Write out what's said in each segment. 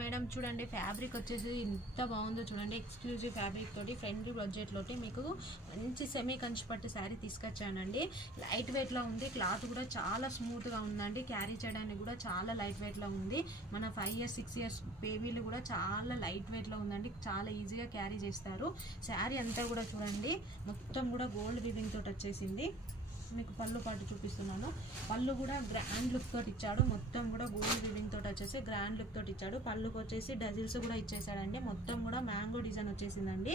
Madam చూడండి fabric వచ్చేసి ఎంత బాగుందో చూడండి. ఎక్స్క్లూజివ్ ఫ్యాబ్రిక్ తోటి ఫ్రెండ్లీ బడ్జెట్ తోటి మీకు మంచి సెమీ కంచి పట్టు శారీ తీసుకొచ్చానండి. లైట్ వెయిట్ లో ఉంది, క్లాత్ కూడా చాలా స్మూత్ గా ఉందండి. క్యారీ చేయడానికి కూడా చాలా లైట్ వెయిట్ లో ఉంది. మన 5 years 6 years బేబీలు కూడా చాలా లైట్ వెయిట్ లో ఉందండి. చాలా ఈజీగా క్యారీ చేస్తారు. శారీ అంతా కూడా చూడండి మొత్తం కూడా గోల్డ్ వీవింగ్ తోటి వచ్చేసింది. మీకు పళ్ళు పాటు చూపిస్తున్నాను. పళ్ళు కూడా గ్రాండ్ లుక్ తోటి ఇచ్చాడు. మొత్తం కూడా గోల్డ్ వీవింగ్ తోటి వచ్చేసి గ్రాండ్ లుక్ తోటి ఇచ్చాడు. పళ్ళుకి వచ్చేసి డజిల్స్ కూడా ఇచ్చేసాడండి. మొత్తం కూడా మ్యాంగో డిజైన్ వచ్చేసిందండి.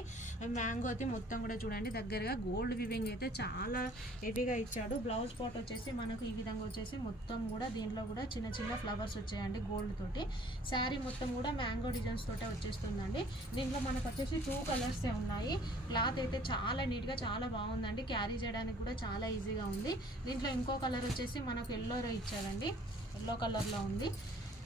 మ్యాంగో అయితే మొత్తం కూడా చూడండి దగ్గరగా గోల్డ్ వీవింగ్ అయితే చాలా హెవీగా ఇచ్చాడు. బ్లౌజ్ పార్ట్ వచ్చేసి మనకు ఈ విధంగా వచ్చేసి మొత్తం కూడా దీంట్లో కూడా చిన్న చిన్న ఫ్లవర్స్ వచ్చాయండి గోల్డ్ తోటి. శారీ మొత్తం కూడా మ్యాంగో డిజైన్స్ తోటే వచ్చేస్తుందండి. దీంట్లో మనకు వచ్చేసి 2 కలర్సే ఉన్నాయి. క్లాత్ అయితే చాలా నీట్గా చాలా బాగుందండి. క్యారీ చేయడానికి కూడా చాలా ఈజీగా ఉంది. దీంట్లో ఇంకో కలర్ వచ్చేసి మనకు ఎల్లో ఇచ్చారండి. ఎల్లో కలర్లో ఉంది.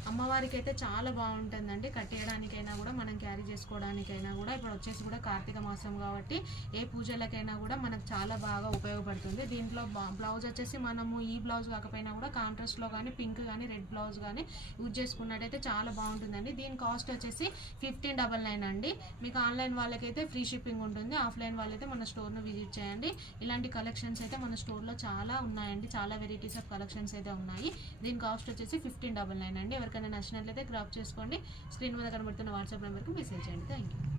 అమ్మవారికి అయితే చాలా బాగుంటుందండి. కట్టేయడానికైనా కూడా మనం క్యారీ చేసుకోవడానికైనా కూడా ఇప్పుడు వచ్చేసి కూడా కార్తీక మాసం కాబట్టి ఏ పూజలకైనా కూడా మనకు చాలా బాగా ఉపయోగపడుతుంది. దీంట్లో బ్లౌజ్ వచ్చేసి మనము ఈ బ్లౌజ్ కాకపోయినా కూడా కాంట్రాస్ట్లో కానీ పింక్ కానీ రెడ్ బ్లౌజ్ కానీ యూజ్ చేసుకున్నట్టయితే చాలా బాగుంటుందండి. దీని కాస్ట్ వచ్చేసి 1599 అండి. మీకు ఆన్లైన్ వాళ్ళకైతే ఫ్రీ షిప్పింగ్ ఉంటుంది. ఆఫ్లైన్ వాళ్ళైతే మన స్టోర్ను విజిట్ చేయండి. ఇలాంటి కలెక్షన్స్ అయితే మన స్టోర్లో చాలా ఉన్నాయండి. చాలా వెరైటీస్ ఆఫ్ కలెక్షన్స్ అయితే ఉన్నాయి. దీని కాస్ట్ వచ్చేసి 1599 అండి. ఎవరికైనా నచ్చినట్లయితే గ్రాప్ చేసుకోండి. స్క్రీన్ మీద కనబడుతున్న వాట్సాప్ నెంబర్కి మెసేజ్ చేయండి. Thank you.